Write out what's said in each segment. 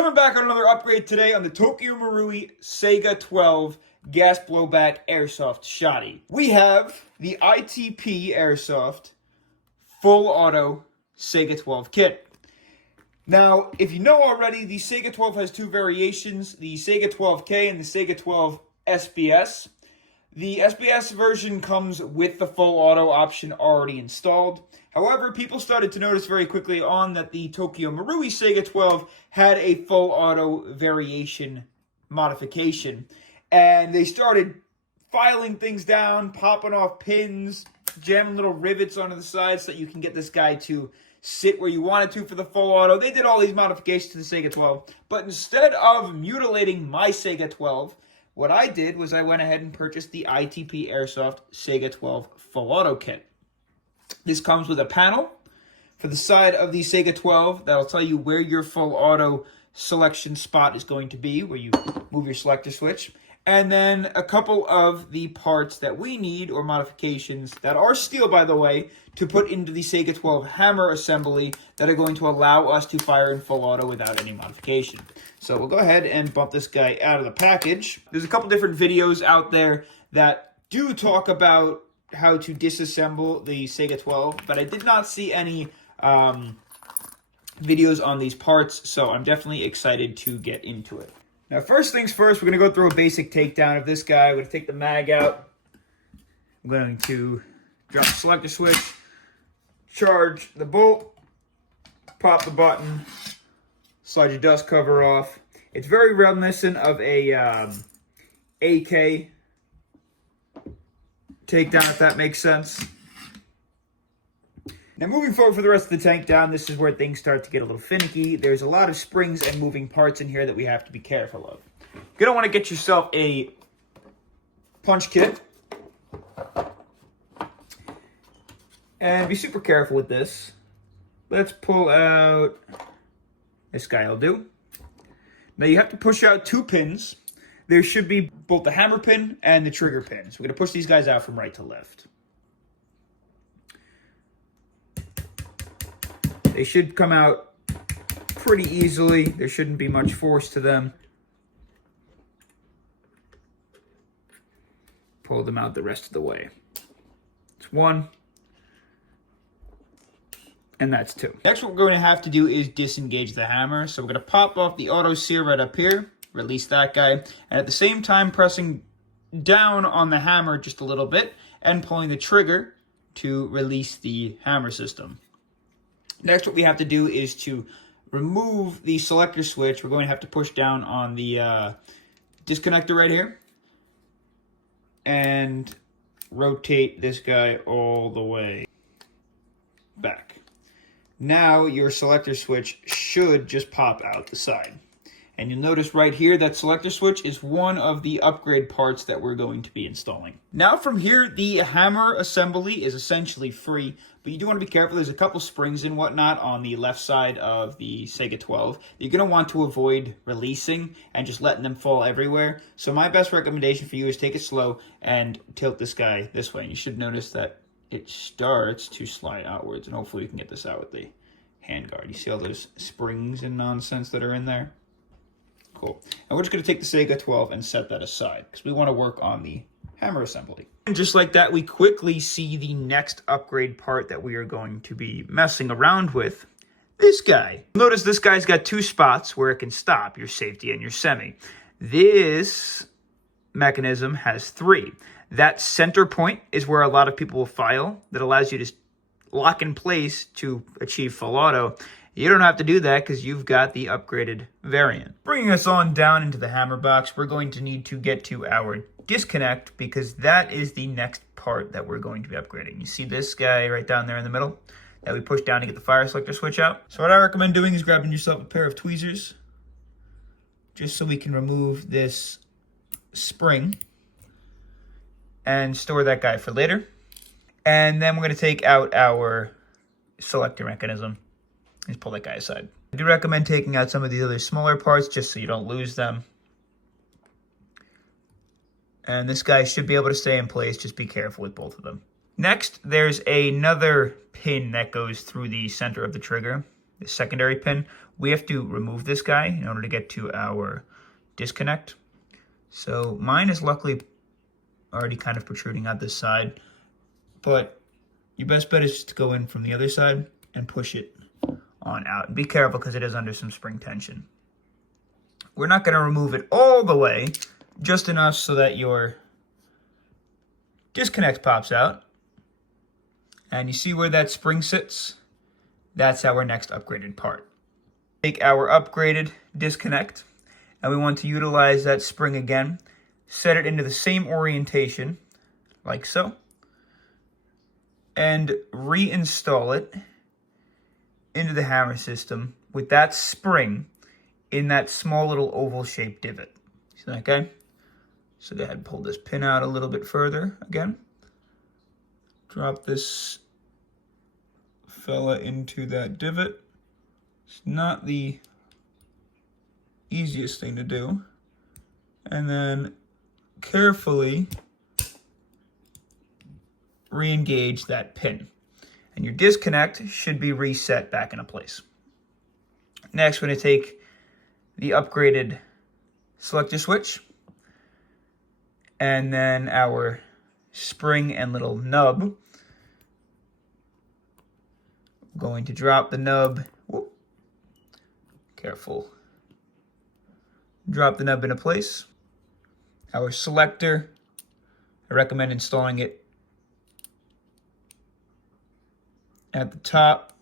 Coming back on another upgrade today on the Tokyo Marui Saiga-12 gas blowback Airsoft shotty. We have the ITP Airsoft full auto Saiga-12 kit. Now, if you know already, the Saiga-12 has two variations, the Saiga-12K and the Saiga-12 SBS. The SBS version comes with the full auto option already installed. However, people started to notice very quickly on that the Tokyo Marui Saiga-12 had a full auto variation modification. And they started filing things down, popping off pins, jamming little rivets onto the side so that you can get this guy to sit where you wanted to for the full auto. They did all these modifications to the Saiga-12. But instead of mutilating my Saiga-12, what I did was I went ahead and purchased the ITP Airsoft Saiga-12 full auto kit. This comes with a panel for the side of the Saiga-12 that'll tell you where your full auto selection spot is going to be, where you move your selector switch. And then a couple of the parts that we need, or modifications, that are steel, by the way, to put into the Saiga-12 hammer assembly that are going to allow us to fire in full auto without any modification. So we'll go ahead and bump this guy out of the package. There's a couple different videos out there that do talk about how to disassemble the Saiga-12, but I did not see any videos on these parts, so I'm definitely excited to get into it. Now, first things first, we're going to go through a basic takedown of this guy. We're going to take the mag out. I'm going to drop the selector switch, charge the bolt, pop the button, slide your dust cover off. It's very reminiscent of a AK takedown, if that makes sense. Now, moving forward for the rest of the tank down, this is where things start to get a little finicky. There's a lot of springs and moving parts in here that we have to be careful of. You're going to want to get yourself a punch kit. And be super careful with this. Let's pull out, this guy will do. Now you have to push out two pins. There should be both the hammer pin and the trigger pin. So we're going to push these guys out from right to left. They should come out pretty easily. There shouldn't be much force to them. Pull them out the rest of the way. It's one. And that's two. Next, what we're going to have to do is disengage the hammer. So we're going to pop off the auto sear right up here. Release that guy. And at the same time, pressing down on the hammer just a little bit and pulling the trigger to release the hammer system. Next, what we have to do is to remove the selector switch. We're going to have to push down on the disconnector right here and rotate this guy all the way back. Now your selector switch should just pop out the side. And you'll notice right here that selector switch is one of the upgrade parts that we're going to be installing. Now from here, the hammer assembly is essentially free, but you do want to be careful. There's a couple springs and whatnot on the left side of the Saiga-12. You're going to want to avoid releasing and just letting them fall everywhere. So my best recommendation for you is take it slow and tilt this guy this way. And you should notice that it starts to slide outwards, and hopefully we can get this out with the handguard. You see all those springs and nonsense that are in there? Cool. And we're just going to take the Saiga-12 and set that aside because we want to work on the hammer assembly. And just like that, we quickly see the next upgrade part that we are going to be messing around with. This guy. Notice this guy's got two spots where it can stop, your safety and your semi. This mechanism has three. That center point is where a lot of people will file. That allows you to lock in place to achieve full auto. You don't have to do that because you've got the upgraded variant. Bringing us on down into the hammer box, we're going to need to get to our disconnect because that is the next part that we're going to be upgrading. You see this guy right down there in the middle that we push down to get the fire selector switch out? So what I recommend doing is grabbing yourself a pair of tweezers just so we can remove this spring and store that guy for later. And then we're going to take out our selector mechanism. Just pull that guy aside. I do recommend taking out some of the other smaller parts just so you don't lose them. And this guy should be able to stay in place. Just be careful with both of them. Next, there's another pin that goes through the center of the trigger. the secondary pin, we have to remove this guy in order to get to our disconnect. So mine is luckily already kind of protruding out this side, but your best bet is just to go in from the other side and push it on out. And be careful because it is under some spring tension. We're not going to remove it all the way, just enough so that your disconnect pops out. And you see where that spring sits? That's our next upgraded part. Take our upgraded disconnect, and we want to utilize that spring again. Set it into the same orientation, like so, and reinstall it into the hammer system with that spring in that small little oval-shaped divot. See that guy? So go ahead and pull this pin out a little bit further again. Drop this fella into that divot. It's not the easiest thing to do. And then carefully re-engage that pin. And your disconnect should be reset back into place. Next, we're going to take the upgraded selector switch and then our spring and little nub. I'm going to drop the nub. Whoop. Careful. Drop the nub into place. Our selector, I recommend installing it at the top,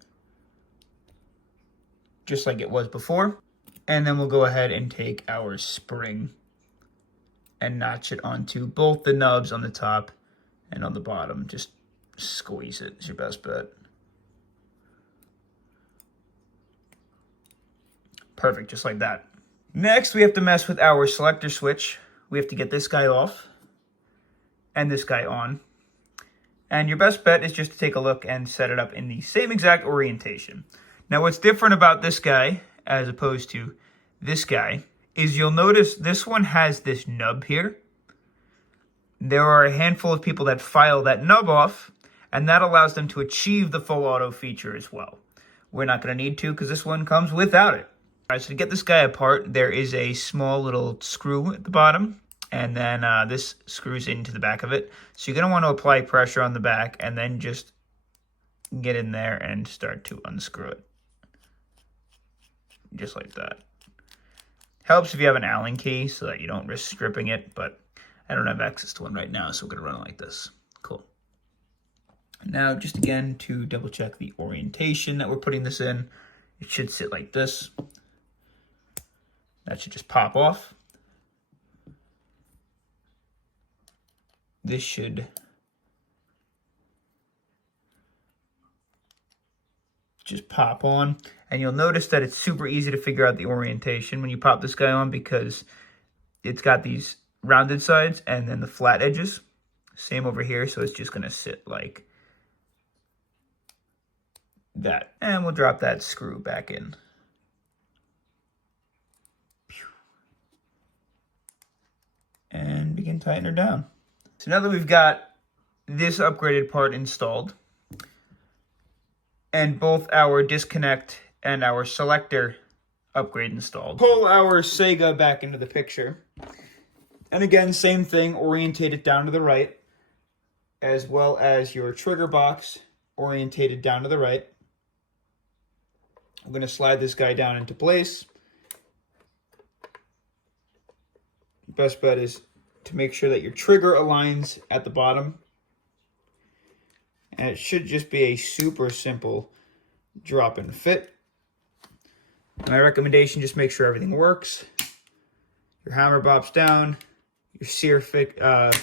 just like it was before. And then we'll go ahead and take our spring and notch it onto both the nubs on the top and on the bottom. Just squeeze it, it's your best bet. Perfect, just like that. Next, we have to mess with our selector switch. We have to get this guy off and this guy on. And your best bet is just to take a look and set it up in the same exact orientation. Now, what's different about this guy as opposed to this guy is you'll notice this one has this nub here. There are a handful of people that file that nub off, and that allows them to achieve the full auto feature as well. We're not going to need to because this one comes without it. All right, so to get this guy apart, there is a small little screw at the bottom, and then this screws into the back of it. So you're going to want to apply pressure on the back and then just get in there and start to unscrew it. Just like that. Helps if you have an Allen key so that you don't risk stripping it, but I don't have access to one right now, so we're going to run it like this. Cool. Now, just again, to double check the orientation that we're putting this in, it should sit like this. That should just pop off. This should just pop on, and you'll notice that it's super easy to figure out the orientation when you pop this guy on because it's got these rounded sides and then the flat edges. Same over here, so it's just going to sit like that. And we'll drop that screw back in. And begin tightening her down. So now that we've got this upgraded part installed, and both our disconnect and our selector upgrade installed, pull our Saiga back into the picture. And again, same thing, orientate it down to the right, as well as your trigger box orientated down to the right. I'm going to slide this guy down into place. Best bet is to make sure that your trigger aligns at the bottom. And it should just be a super simple drop and fit. My recommendation, just make sure everything works. Your hammer bops down, your sear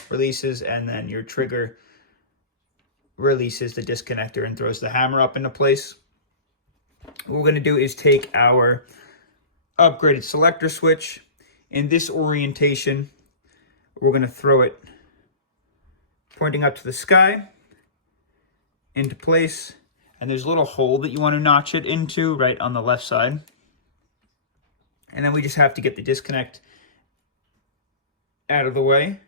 releases, and then your trigger releases the disconnector and throws the hammer up into place. What we're going to do is take our upgraded selector switch. In this orientation, we're going to throw it pointing up to the sky, into place, and there's a little hole that you want to notch it into right on the left side. And then we just have to get the disconnect out of the way.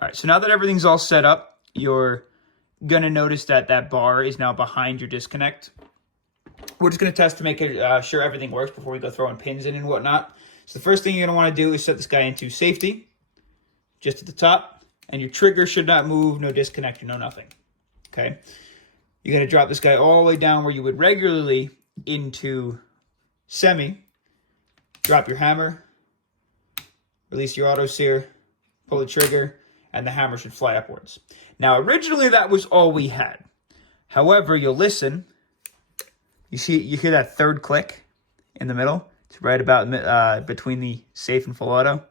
All right, so now that everything's all set up, your going to notice that that bar is now behind your disconnect. We're just going to test to make sure everything works before we go throwing pins in and whatnot. So the first thing you're going to want to do is set this guy into safety, just at the top. And your trigger should not move, no disconnect, no nothing. Okay? You're going to drop this guy all the way down where you would regularly into semi. Drop your hammer. Release your auto sear. Pull the trigger. And the hammer should fly upwards. Now, originally that was all we had. However, you'll listen. You hear that third click in the middle? It's right about between the safe and full auto.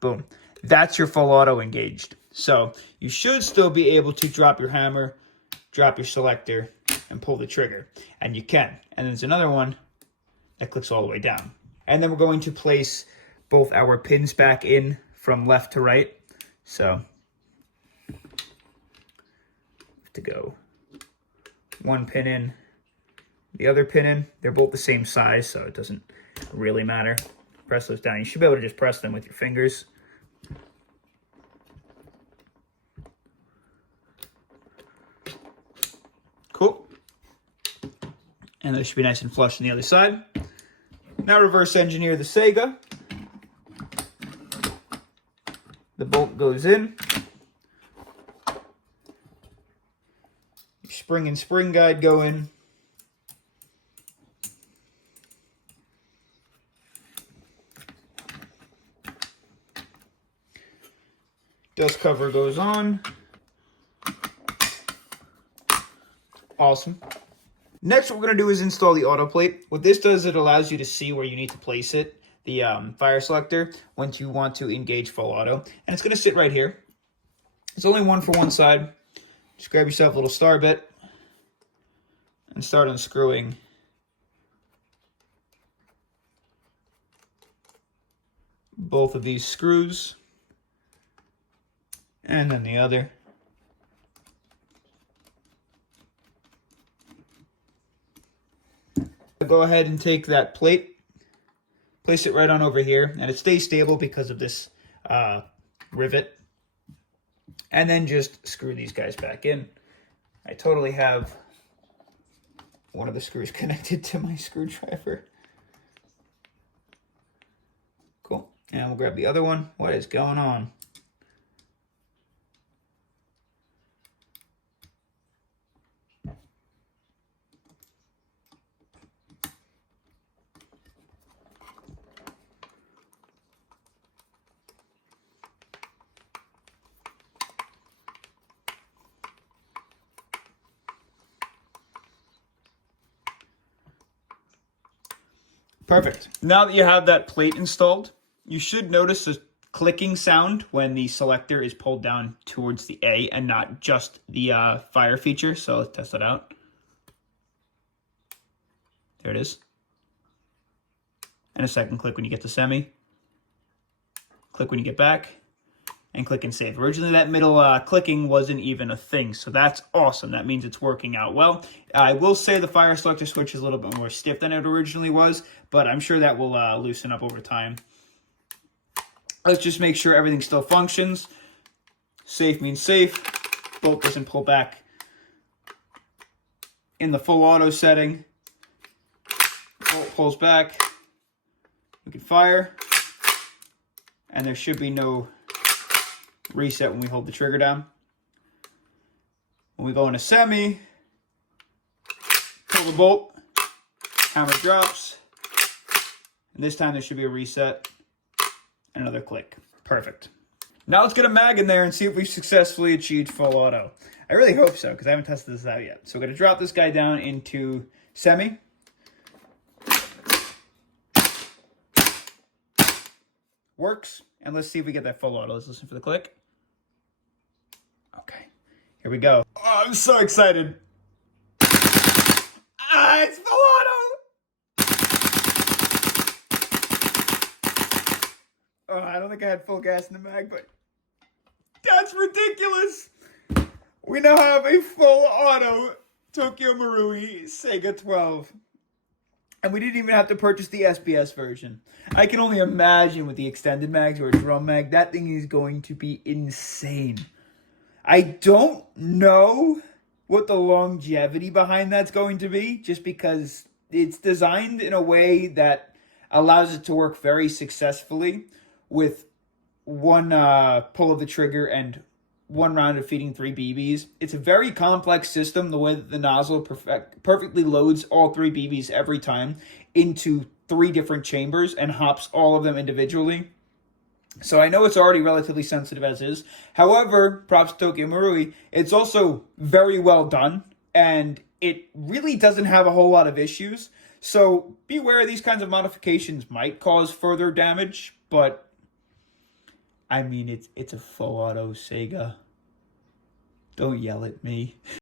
Boom. That's your full auto engaged. So you should still be able to drop your hammer, drop your selector, and pull the trigger. And you can. And there's another one that clicks all the way down. And then we're going to place both our pins back in from left to right. So to go one pin in, the other pin in. They're both the same size, so it doesn't really matter. Press those down. You should be able to just press them with your fingers. Cool. And they should be nice and flush on the other side. Now reverse engineer the Saiga. The bolt goes in. Your spring and spring guide go in. Dust cover goes on. Awesome. Next, what we're going to do is install the auto plate. What this does, it allows you to see where you need to place it, the fire selector, once you want to engage full auto. And it's going to sit right here. It's only one for one side. Just grab yourself a little star bit and start unscrewing both of these screws. And then the other. Go ahead and take that plate, place it right on over here, and it stays stable because of this rivet. And then just screw these guys back in. I totally have one of the screws connected to my screwdriver. Cool. And we'll grab the other one. What is going on? Perfect. Now that you have that plate installed, you should notice a clicking sound when the selector is pulled down towards the A and not just the fire feature. So let's test that out. There it is. And a second click when you get to semi. Click when you get back. And click and save. Originally, that middle clicking wasn't even a thing, so that's awesome. That means it's working out well. I will say the fire selector switch is a little bit more stiff than it originally was, but I'm sure that will loosen up over time. Let's just make sure everything still functions. Safe means safe. Bolt doesn't pull back in the full auto setting. Bolt pulls back. We can fire. And there should be no reset when we hold the trigger down. When we go into semi, pull the bolt, hammer drops, and this time there should be a reset, and another click. Perfect. Now let's get a mag in there and see if we've successfully achieved full auto. I really hope so, because I haven't tested this out yet. So we're going to drop this guy down into semi. Works. And let's see if we get that full auto. Let's listen for the click. Okay, here we go. Oh, I'm so excited. Ah, it's full auto. Oh, I don't think I had full gas in the mag, but that's ridiculous. We now have a full auto Tokyo Marui Saiga-12. And we didn't even have to purchase the SBS version. I can only imagine with the extended mags or a drum mag, that thing is going to be insane. I don't know what the longevity behind that's going to be, just because it's designed in a way that allows it to work very successfully with one pull of the trigger and one round of feeding 3 BBs. It's a very complex system, the way that the nozzle perfectly loads all 3 BBs every time into 3 different chambers and hops all of them individually. So I know it's already relatively sensitive as is. However, props to Tokyo Marui, it's also very well done, and it really doesn't have a whole lot of issues. So beware, these kinds of modifications might cause further damage, but I mean, it's a full auto Saiga. Don't yell at me.